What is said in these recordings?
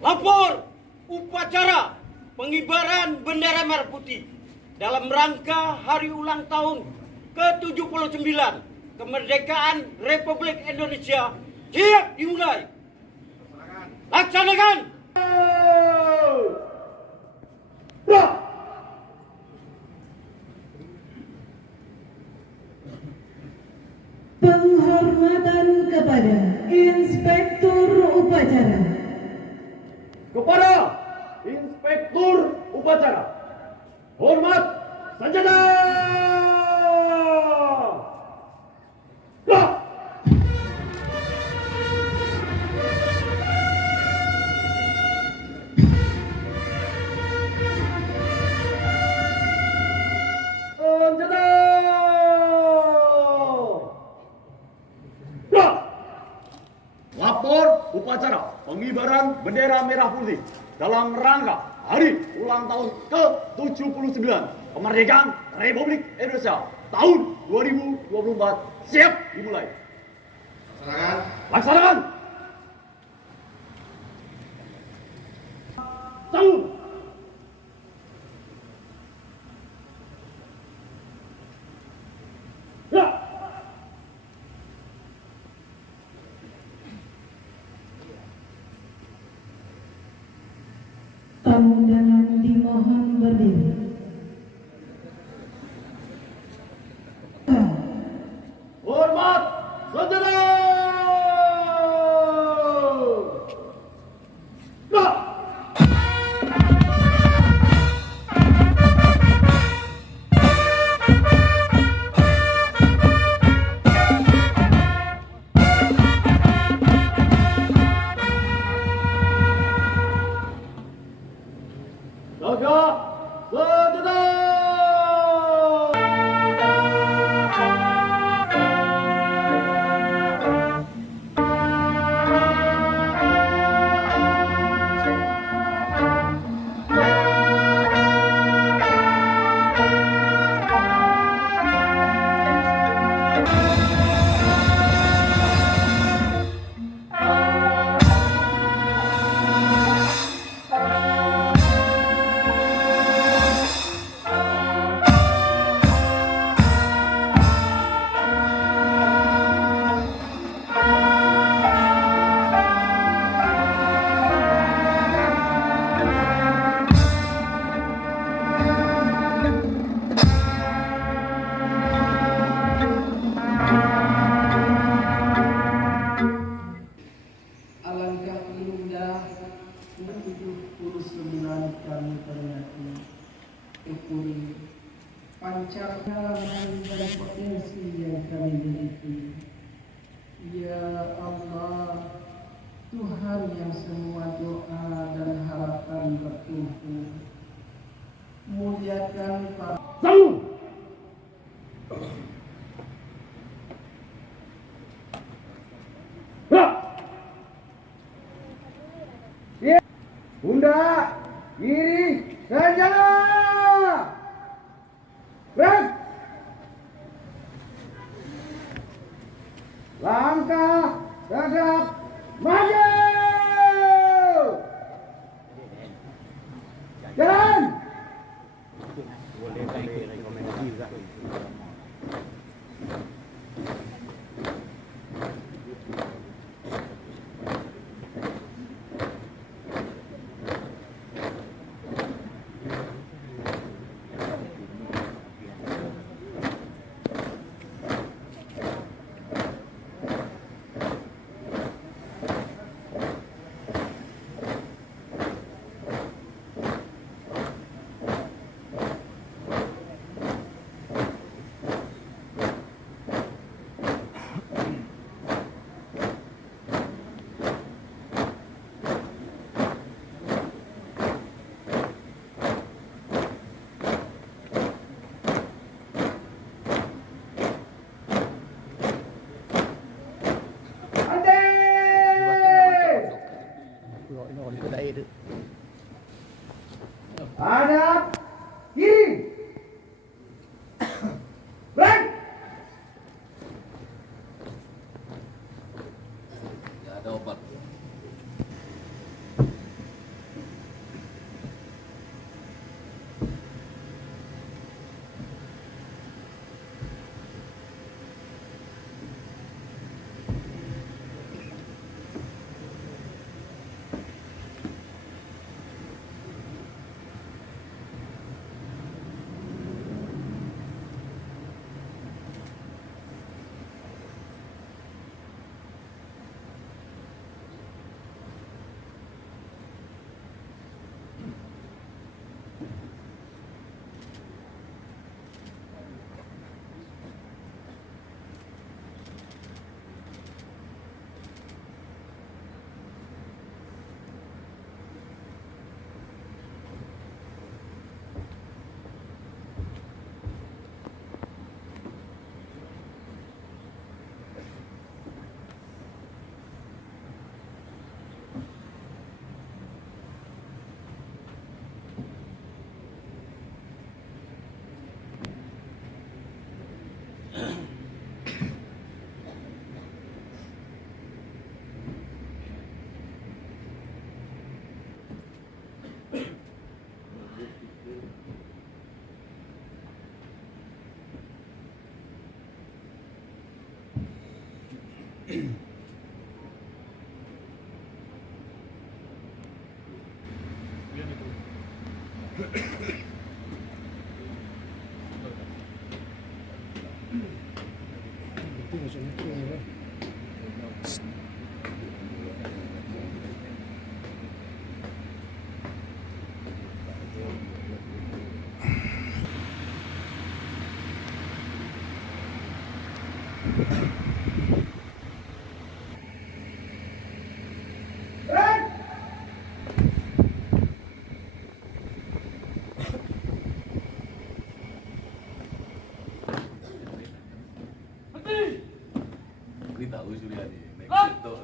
Lapor upacara pengibaran bendera merah putih dalam rangka hari ulang tahun ke-79 kemerdekaan Republik Indonesia siap dimulai. Laksanakan. Penghormatan kepada Inspektur Upacara. Kepada Inspektur Upacara, hormat senjata. Lapor upacara pengibaran bendera merah putih dalam rangka hari ulang tahun ke-79 kemerdekaan Republik Indonesia tahun 2024 siap dimulai. Laksanakan. Tahun. Ya. Tamu undangan dimohon berdiri. Hormat senjata. Jaga senjata. Alangkah indah menuju kurus kemenangan kami ternyata ukuri pancarkan dan potensi yang kami miliki. Ya Allah, Tuhan yang semua doa dan harapan bertumpu, muliakan para Bunda, kiri, senjata. Break. Langkah tegap maju. Jalan. Hadap kiri. Break. Ya ada obat. Tahu Juliani, naik itu.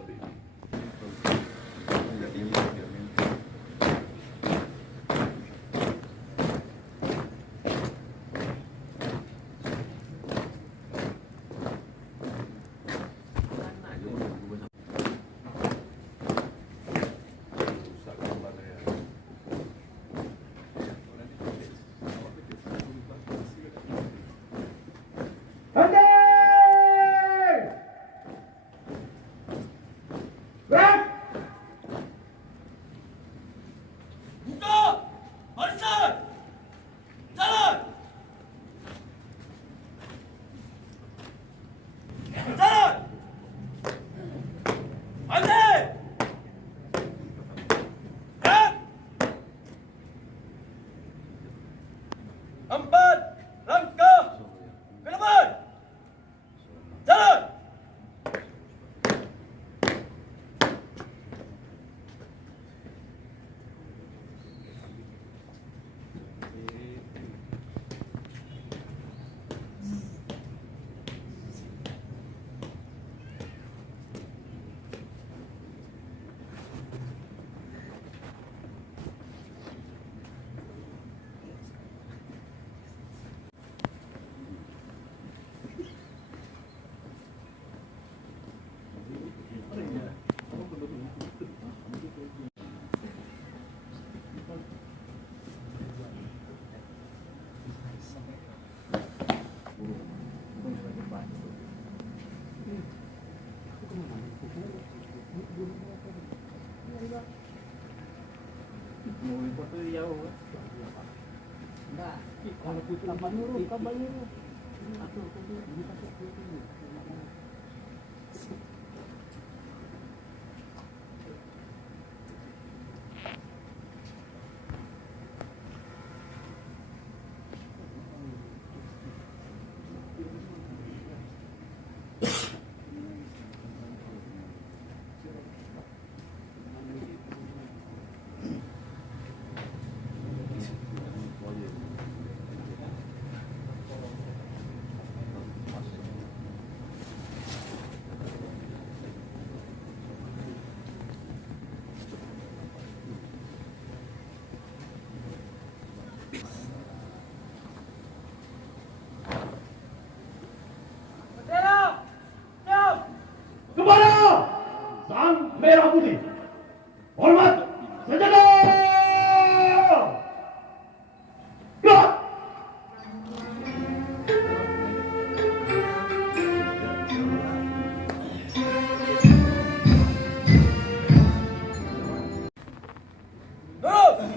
Empat langkah ke depan. Jalan. Kepada Sang Merah Putih, hormat senjata! Gerak! Terus.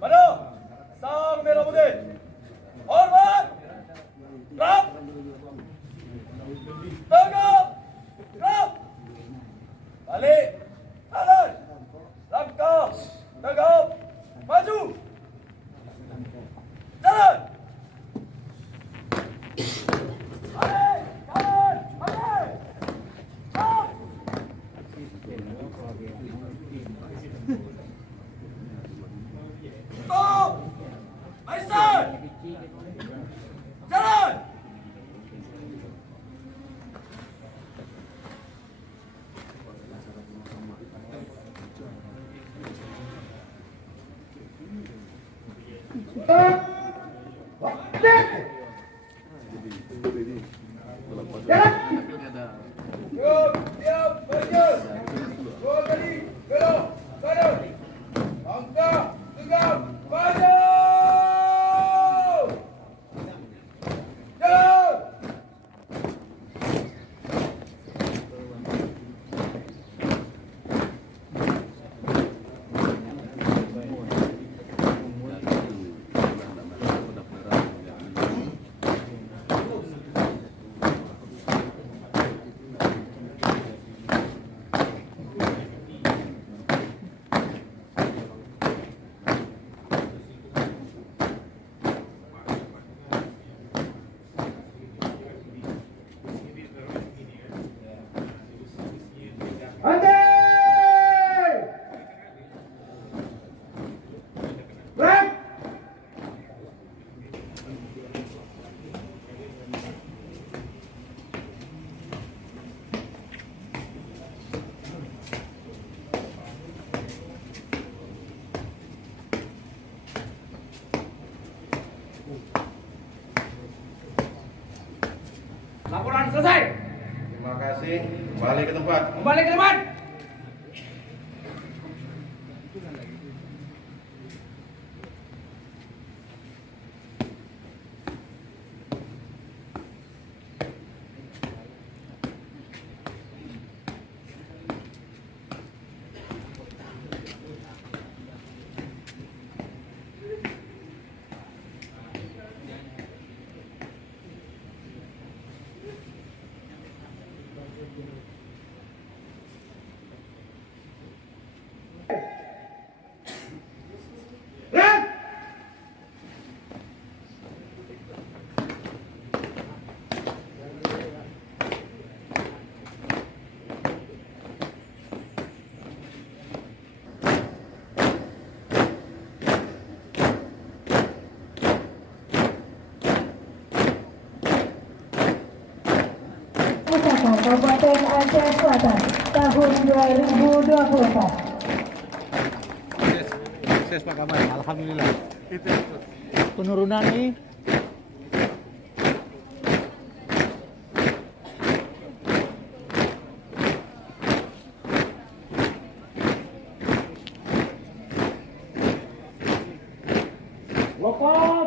Pada Sang Merah Putih. Hormat. Gerak. Tegak. Gerak. Balik. Kanan. Langkah. Tegak. Maju. Jalan. Balik. Kanan. Balik. Gerak. Stop. Aisyah. Jalan. Siap, siap, berjalan. Dua kali, belok, kanan. Langkah, tegak, maju. Jalan. Cik. Balik ke tempat. Kembali ke depan. Pusaka Kabupaten Aceh Selatan tahun 2024. Sukses Pak Kamal, alhamdulillah. Penurunan nih. Lepas.